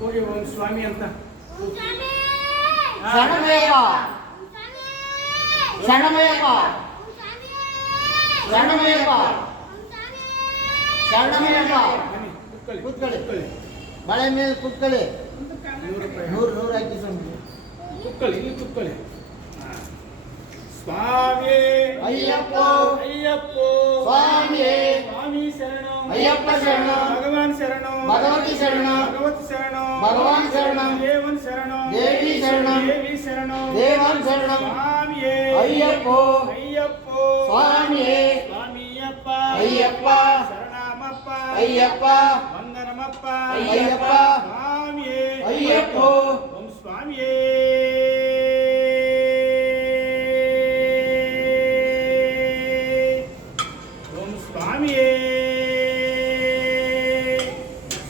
ಹೋಗಿ ಒಂದು ಸ್ವಾಮಿ ಅಂತ ಶರಣಮಯ್ಯಪ್ಪ ಶರಣಮಯ್ಯಪ್ಪ ಶರಣಮಯ್ಯಪ್ಪ ಶರಣಮಯ್ಯಪ್ಪ ಕೂತ್ಕೊಳ್ಳಿ ಬಳೆ ಮೇಲೆ ಕೂತ್ಕೊಳ್ಳಿ 100 ಹಾಕಿ ಕೂತ್ಕೊಳ್ಳಿ ಇಲ್ಲಿ ಕೂತ್ಕೊಳ್ಳಿ ಸ್ವಾಮಿ ಅಯ್ಯಪ್ಪ ಅಯ್ಯಪ್ಪ ಸ್ವಾಮಿ ಸ್ವಾಮಿ ಶರಣಂ ಅಯ್ಯಪ್ಪ ಶರಣಂ ಭಗವಾನ್ ಶರಣಂ ಭಗವತಿ ಶರಣಂ ಭಗವತ್ ಶರಣಂ ಭಗವಾನ್ ಶರಣಂ ದೇವನ್ ಶರಣಂ ದೇವಿ ಶರಣಂ ದೇವಿ ಶರಣಂ ದೇವನ್ ಶರಣಂ ಸ್ವಾಮಿಯೇ ಅಯ್ಯಪ್ಪ ಅಯ್ಯಪ್ಪ ಸ್ವಾಮಿಯೇ ಸ್ವಾಮಿಯಪ್ಪ ಅಯ್ಯಪ್ಪ ಶರಣಮಪ್ಪ ಅಯ್ಯಪ್ಪ ವಂದನಮಪ್ಪ ಅಯ್ಯಪ್ಪ ಸ್ವಾಮಿಯೇ ಅಯ್ಯಪ್ಪ ಓಂ ಸ್ವಾಮಿಯೇ ಓಂ ಸ್ವಾಮಿಯೇ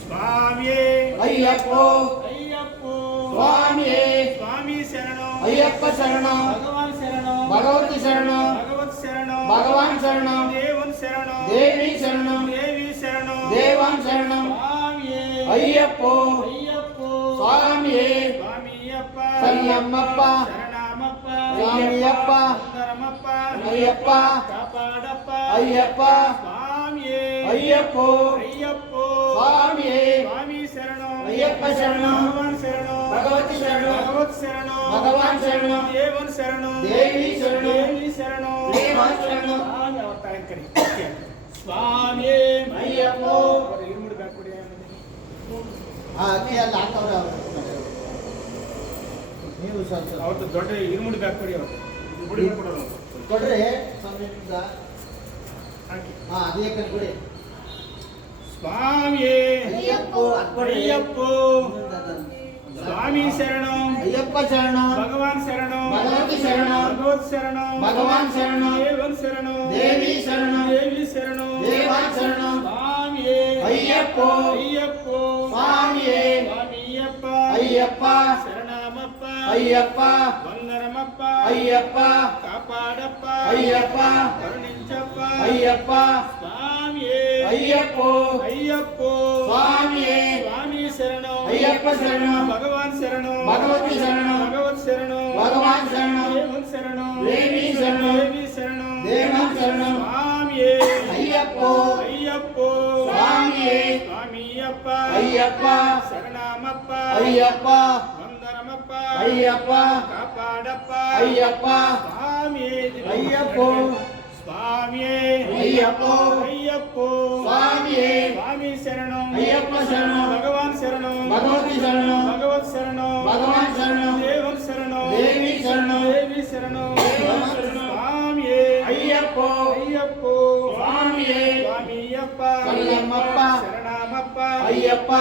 ಸ್ವಾಮಿಯೇ ಅಯ್ಯಪ್ಪ ಅಯ್ಯಪ್ಪ ಸ್ವಾಮಿಯೇ ಸ್ವಾಮಿ ಶರಣಂ ಅಯ್ಯಪ್ಪ ಶರಣಂ ಭಗವಾನ್ ಶರಣಂ ಭಗವತಿ ಶರಣಂ ಭಗವತ್ ಶರಣಂ ಭಗವಾನ್ ಶರಣಂ ದೇವನ್ ಶರಣಂ ದೇವಿ ಶರಣಂ ದೇವಿ ಶರಣಂ ದೇವಾನ್ ಶರಣಂ ಸ್ವಾಮಿಯೇ ಅಯ್ಯಪ್ಪ ಅಯ್ಯಪ್ಪ ಸ್ವಾಮಿಯೇ ಸ್ವಾಮಿಯಪ್ಪ ಶರಣಮಪ್ಪ ಶರಣಮಪ್ಪ ಸ್ವಾಮಿಯಪ್ಪ ವಂದನಮಪ್ಪ ಅಯ್ಯಪ್ಪ ಕಾಪಾಡಪ್ಪ ಅಯ್ಯಪ್ಪ ಸ್ವಾಮಿಯೇ ಅಯ್ಯಪ್ಪ ಅಯ್ಯಪ್ಪ ಸ್ವಾಮಿಯೇ ಸ್ವಾಮಿ ಶರಣಂ ಅಯ್ಯಪ್ಪ ಶರಣಂ ಭಗವಾನ್ ಶರಣಂ ಭಗವತಿ ಶರಣಂ ಭಗವತ್ ಶರಣಂ ಭಗವಾನ್ ಶರಣಂ ದೇವನ್ ಶರಣಂ ದೇವಿ ಶರಣಂ ದೇವಿ ಶರಣಂ ದೇವಾನ್ ಶರಣಂ ಸ್ವಾಮಿಯೇ ಅಯ್ಯಪ್ಪ ಇರುಮುಡಿ ಬ್ಯಾಕ್ ಕೊಡಿ ಅಕ್ಕಿ ಅಲ್ಲಿ ಹಾಕವ್ರೆ ಅವರು ನೀವು ಸ್ವಲ್ಪ ಅವತ್ತು ದೊಡ್ಡ ಇರುಮುಡಿ ಬ್ಯಾಕ್ ಕೊಡಿ ಅವತ್ತು ಮುಡಿ ಕೊಡೋದು ಕೊಡ್ರಿ ಸ್ವಾಮಿಯಿಂದ ಹಾಕಿ ಅದೇ ಕಡೆ ಕೊಡಿ ಸ್ವಾಮಿಯೇ ಅಯ್ಯಪ್ಪ ಅಕ್ಕೊಡಿ ಅಯ್ಯಪ್ಪ ಸ್ವಾಮಿ ಶರಣಂ ಅಯ್ಯಪ್ಪ ಶರಣಂ ಭಗವಾನ್ ಶರಣಂ ಭಗವತಿ ಶರಣಂ ಭಗವತ್ ಶರಣಂ ಭಗವಾನ್ ಶರಣಂ ದೇವನ್ ಶರಣಂ ದೇವಿ ಶರಣಂ ದೇವಿ ಶರಣಂ ದೇವಾನ್ ಶರಣಂ ಸ್ವಾಮಿಯೇ ಅಯ್ಯಪ್ಪ ಅಯ್ಯಪ್ಪ ಸ್ವಾಮಿಯೇ ಸ್ವಾಮಿಯಪ್ಪ ಅಯ್ಯಪ್ಪ ಶರಣಮಪ್ಪ ಅಯ್ಯಪ್ಪ ವಂದನಮಪ್ಪ ಅಯ್ಯಪ್ಪ ಕಾಪಾಡಪ್ಪ ಅಯ್ಯಪ್ಪ ಕರುಣಿಂಚಪ್ಪ ಅಯ್ಯಪ್ಪ ಸ್ವಾಮಿಯೇ ಅಯ್ಯಪ್ಪ ಅಯ್ಯಪ್ಪ ಸ್ವಾಮಿಯೇ ಸ್ವಾಮಿ ಶರಣಂ ಅಯ್ಯಪ್ಪ ಶರಣಂ ಭಗವಾನ್ ಶರಣಂ ಭಗವತಿ ಶರಣಂ ಭಗವತ್ ಶರಣಂ ಭಗವಾನ್ ಶರಣಂ ದೇವನ್ ಶರಣಂ ದೇವಿ ಶರಣಂ ದೇವಿ ಶರಣಂ ದೇವಾನ್ ಶರಣಂ ಸ್ವಾಮಿಯೇ ಅಯ್ಯಪ್ಪ ಅಯ್ಯಪ್ಪ ಸ್ವಾಮಿಯೇ ಸ್ವಾಮಿಯಪ್ಪ ಅಯ್ಯಪ್ಪ ಶರಣಮಪ್ಪ ಅಯ್ಯಪ್ಪ ವಂದನಮಪ್ಪ ಅಯ್ಯಪ್ಪ ಕಾಪಾಡಪ್ಪ ಅಯ್ಯಪ್ಪ ಸ್ವಾಮಿಯೇ ಅಯ್ಯಪ್ಪ ಸ್ವಾಮಿಯೇ ಅಯ್ಯಪ್ಪ ಅಯ್ಯಪ್ಪ ಸ್ವಾಮಿಯೇ ಸ್ವಾಮಿ ಶರಣಂ ಅಯ್ಯಪ್ಪ ಶರಣಂ ಭಗವಾನ್ ಶರಣಂ ಭಗವತಿ ಶರಣಂ ಭಗವತ್ ಶರಣಂ ಭಗವಾನ್ ಶರಣಂ ದೇವನ್ ಶರಣಂ ದೇವಿ ಶರಣಂ ದೇವಿ ಶರಣಂ ಸ್ವಾಮಿಯೇ ಅಯ್ಯಪ್ಪ ಅಯ್ಯಪ್ಪ ಸ್ವಾಮಿಯೇ ಸ್ವಾಮಿಯಪ್ಪ ಶರಣಮಪ್ಪ ಶರಣಮಪ್ಪ ಅಯ್ಯಪ್ಪ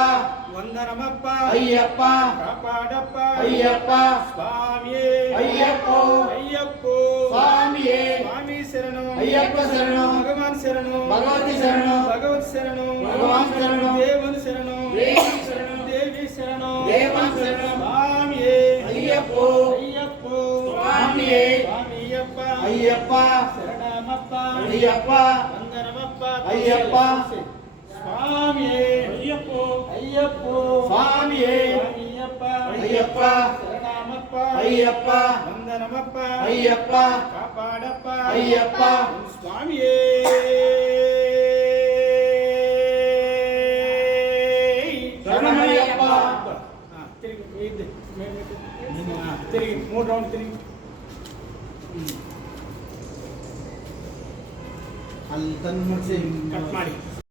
ವಂದನಮಪ್ಪ ಅಯ್ಯಪ್ಪ ಕಾಪಾಡಪ್ಪ ಅಯ್ಯಪ್ಪ ಸ್ವಾಮಿಯೇ ಅಯ್ಯಪ್ಪ ಅಯ್ಯಪ್ಪ ಸ್ವಾಮಿಯೇ ಸ್ವಾಮಿ ಶರಣಂ ಅಯ್ಯಪ್ಪ ಶರಣಂ ಭಗವಾನ್ ಶರಣಂ ಭಗವತಿ ಶರಣಂ ಭಗವತ್ ಶರಣಂ ಭಗವಾನ್ ಶರಣಂ ದೇವನ್ ಶರಣಂ ದೇವಿ ಶರಣಂ ದೇವಿ ಶರಣಂ ದೇವಾನ್ ಶರಣಂ ಸ್ವಾಮಿಯೇ ಅಯ್ಯಪ್ಪ ಅಯ್ಯಪ್ಪ ಸ್ವಾಮಿಯೇ ಸ್ವಾಮಿಯಪ್ಪ ಅಯ್ಯಪ್ಪ ಶರಣಮಪ್ಪ ಅಯ್ಯಪ್ಪ ವಂದನಮಪ್ಪ ಅಯ್ಯಪ್ಪ ಸ್ವಾಮಿಯೇ ಅಯ್ಯಪ್ಪ ಅಯ್ಯಪ್ಪ ಸ್ವಾಮಿಯೇ ಸ್ವಾಮಿಯಪ್ಪ ಅಯ್ಯಪ್ಪ ಶರಣಮಪ್ಪ ಅಯ್ಯಪ್ಪ ವಂದನಮಪ್ಪ ಅಯ್ಯಪ್ಪ ಕಾಪಾಡಪ್ಪ ಅಯ್ಯಪ್ಪ ಸ್ವಾಮಿಯೇ ಶರಣಮಯ್ಯಪ್ಪ ತಿರುಗಿ ತಿರುಗಿ 3 ರೌಂಡ್ ತಿರುಗಿ ಅಲ್ಲಿ ತಂದು ಮುಗಿಸಿ ಕಟ್ ಮಾಡಿ